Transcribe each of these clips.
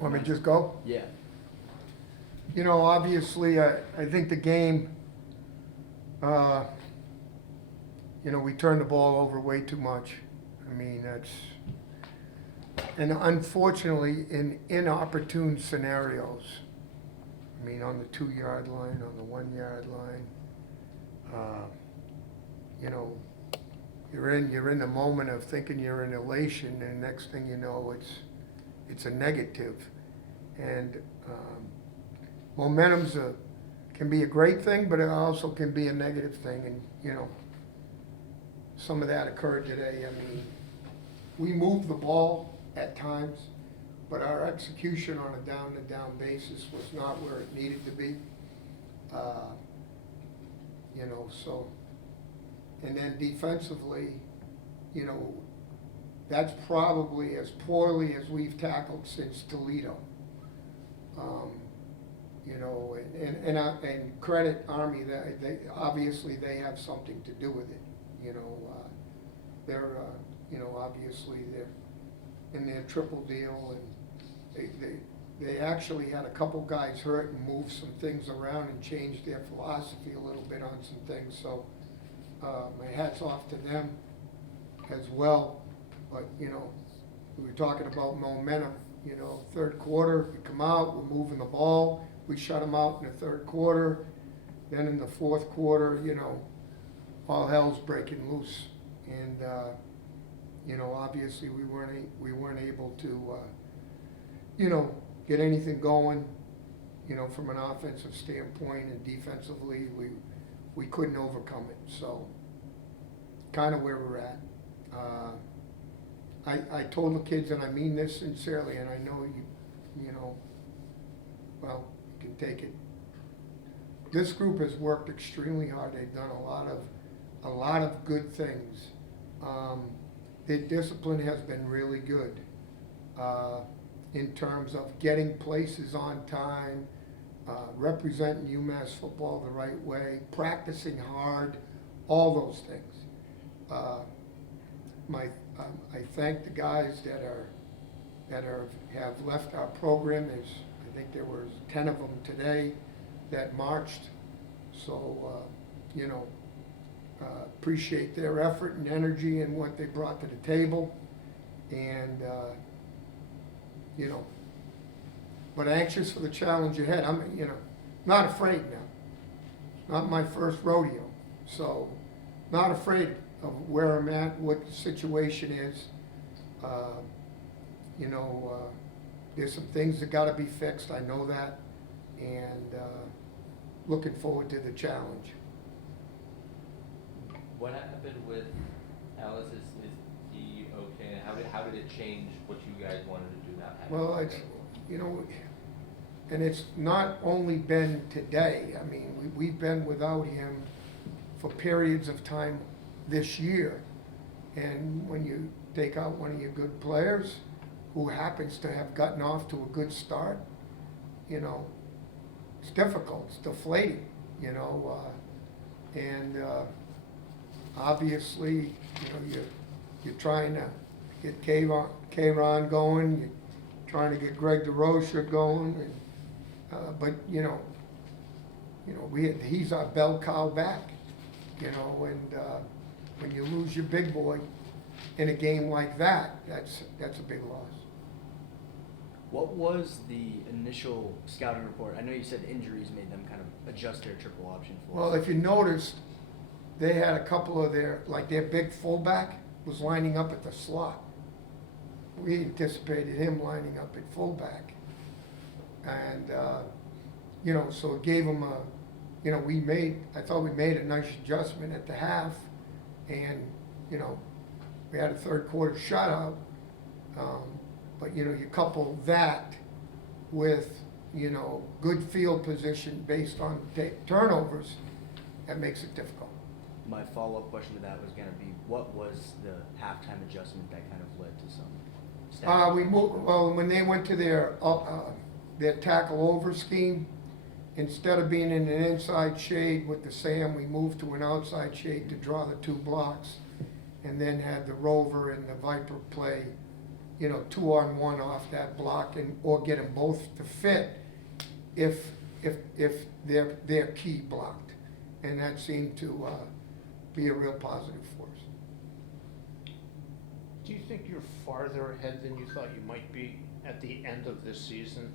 Want me to just go? Yeah. You know, obviously, I think the game, you know, we turned the ball over way too much. I mean, and unfortunately, in inopportune scenarios, I mean, on the 2-yard line, on the 1-yard line, you know, you're in the moment of thinking you're in elation, and next thing you know, it's a negative. And momentum's can be a great thing, but it also can be a negative thing. And you know, some of that occurred today. I mean, we moved the ball at times, but our execution on a down-to-down basis was not where it needed to be. You know, so, and then defensively, you know, that's probably as poorly as we've tackled since Toledo. You know, and credit Army, that they obviously they have something to do with it. You know, they're you know, obviously they're in their triple deal, and they actually had a couple guys hurt and moved some things around and changed their philosophy a little bit on some things. So my hat's off to them as well. But you know, we were talking about momentum. You know, third quarter, we come out, we're moving the ball, we shut them out in the third quarter. Then in the fourth quarter, you know, all hell's breaking loose, and you know, obviously we weren't able to you know, get anything going, you know, from an offensive standpoint, and defensively we couldn't overcome it. So kind of where we're at. I told the kids, and I mean this sincerely, and I know you know, well, you can take it. This group has worked extremely hard. They've done a lot of good things. Their discipline has been really good in terms of getting places on time, representing UMass football the right way, practicing hard, all those things. I thank the guys that have left our program. I think there was 10 of them today that marched. So you know, appreciate their effort and energy and what they brought to the table, and you know, but anxious for the challenge ahead. I'm, you know, not afraid now. Not my first rodeo, so not afraid of where I'm at, what the situation is. You know, there's some things that got to be fixed. I know that, and looking forward to the challenge. What happened with Alice? Is he okay? How did it change what you guys wanted to do now? Well, it's, you know, and it's not only been today. I mean, we've been without him for periods of time this year. And when you take out one of your good players who happens to have gotten off to a good start, you know, it's difficult, it's deflating, you know, and obviously, you know, you're trying to get K-Ron going, you're trying to get Greg DeRocha going, and, but you know, he's our bell cow back, you know, and when you lose your big boy in a game like that, that's a big loss. What was the initial scouting report? I know you said injuries made them kind of adjust their triple option for. Well, if you noticed, they had a couple of their big fullback was lining up at the slot. We anticipated him lining up at fullback. And, you know, so it gave them you know, I thought we made a nice adjustment at the half, and, you know, we had a third quarter shutout. But, you know, you couple that with, you know, good field position based on turnovers, that makes it difficult. My follow-up question to that was going to be, what was the halftime adjustment that kind of led to some stats? We moved, well, when they went to their tackle over scheme, instead of being in an inside shade with the Sam, we moved to an outside shade to draw the two blocks, and then had the Rover and the Viper play, 2-on-1 off that block or get them both to fit if they're key blocked. And that seemed to be a real positive for us. Do you think you're farther ahead than you thought you might be at the end of this season?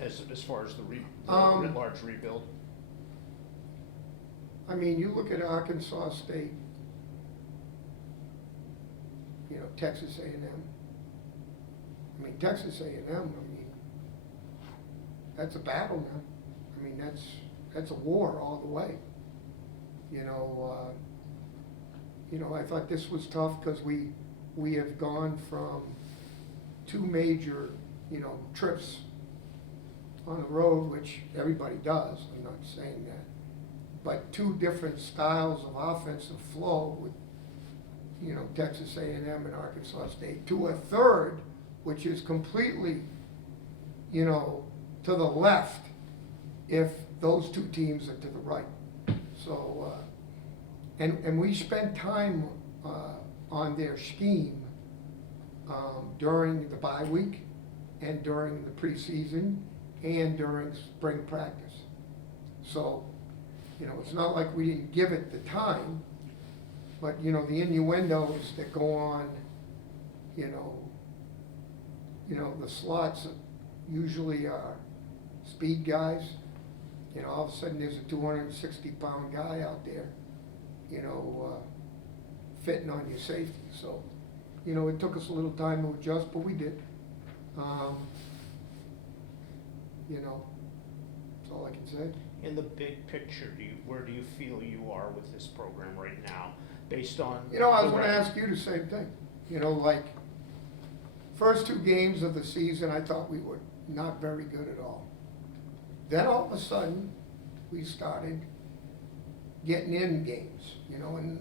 As far as the large rebuild? I mean, you look at Arkansas State, Texas A&M. I mean, Texas A&M, that's a battle now. I mean, that's a war all the way. I thought this was tough because we have gone from 2 major, trips on the road, which everybody does, I'm not saying that, but 2 different styles of offensive flow with, Texas A&M and Arkansas State, to a third, which is completely, to the left, if those 2 teams are to the right. So, and we spent time on their scheme during the bye week and during the preseason and during spring practice. So, it's not like we didn't give it the time, but, the innuendos that go on, the slots usually are speed guys. All of a sudden there's a 260-pound guy out there, fitting on your safety. So, it took us a little time to adjust, but we did. That's all I can say. In the big picture, where do you feel you are with this program right now, based on? I was gonna ask you the same thing. Like, first 2 games of the season, I thought we were not very good at all. Then all of a sudden, we started getting in games, and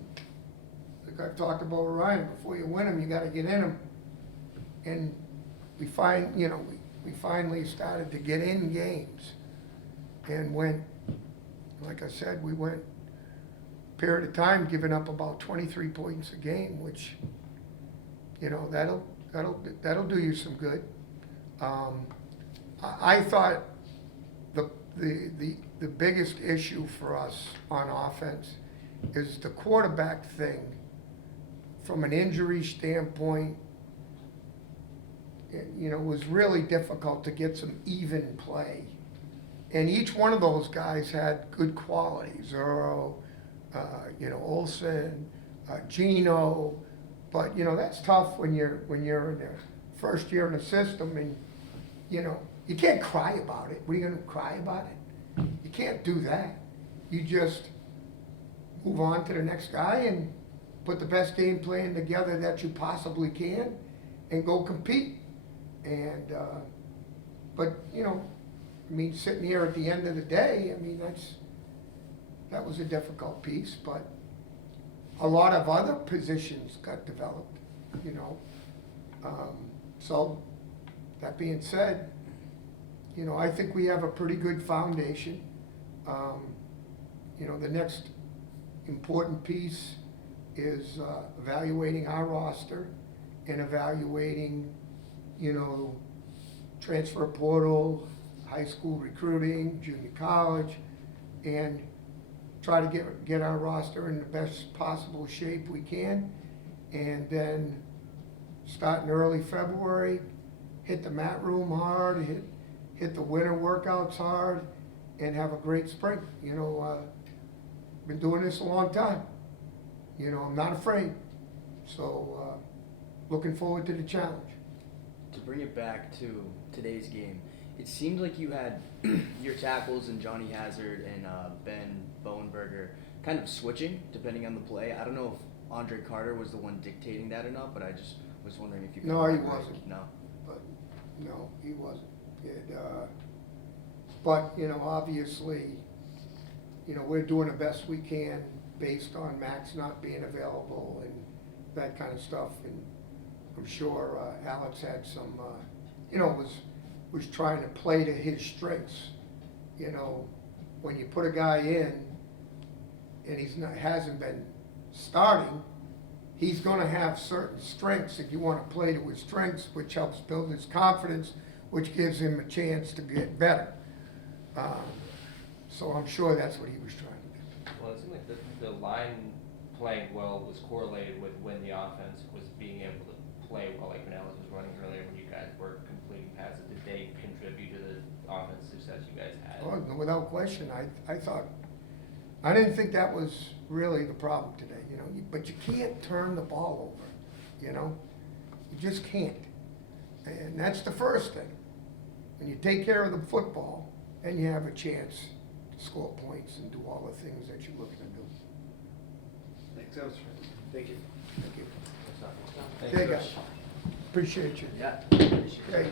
like I've talked about Ryan, before you win them, you gotta get in them. And we finally started to get in games. And went, like I said, we went a period of time giving up about 23 points a game, which, that'll do you some good. I thought the biggest issue for us on offense is the quarterback thing. From an injury standpoint, it was really difficult to get some even play. And each one of those guys had good qualities, Earl, Olsen, Gino, but that's tough when you're in the first year in the system, and you can't cry about it. What are you gonna cry about it? You can't do that. You just move on to the next guy and put the best game plan together that you possibly can, and go compete. And but sitting here at the end of the day, that was a difficult piece, but a lot of other positions got developed, So, that being said, I think we have a pretty good foundation. The next important piece is evaluating our roster and evaluating, transfer portal, high school recruiting, junior college, and try to get our roster in the best possible shape we can. And then start in early February, hit the mat room hard, hit the winter workouts hard, and have a great spring. Been doing this a long time. I'm not afraid. So, looking forward to the challenge. To bring it back to today's game, it seemed like you had your tackles and Johnny Hazard and Ben Bowenberger kind of switching depending on the play. I don't know if Andre Carter was the one dictating that or not, but I just was wondering if you could. No, he elaborate. wasn't. No. But, no, he wasn't. But, obviously, we're doing the best we can based on Max not being available and that kind of stuff. And I'm sure Alex had some, was trying to play to his strengths. When you put a guy in and hasn't been starting, he's gonna have certain strengths, and you wanna play to his strengths, which helps build his confidence, which gives him a chance to get better. So I'm sure that's what he was trying to do. Well, it seemed like the line playing well was correlated with when the offense was being able to play well, like when Alice was running earlier, when you guys were completing passes. Did they contribute to the offense success you guys had? Oh, without question, I didn't think that was really the problem today, you know, but you can't turn the ball over, you know? You just can't. And that's the first thing. When you take care of the football, and you have a chance to score points and do all the things that you're looking to do. Thanks, that was Thank you. Thank you. That's not- Okay, guys. Appreciate you. Yeah. Okay.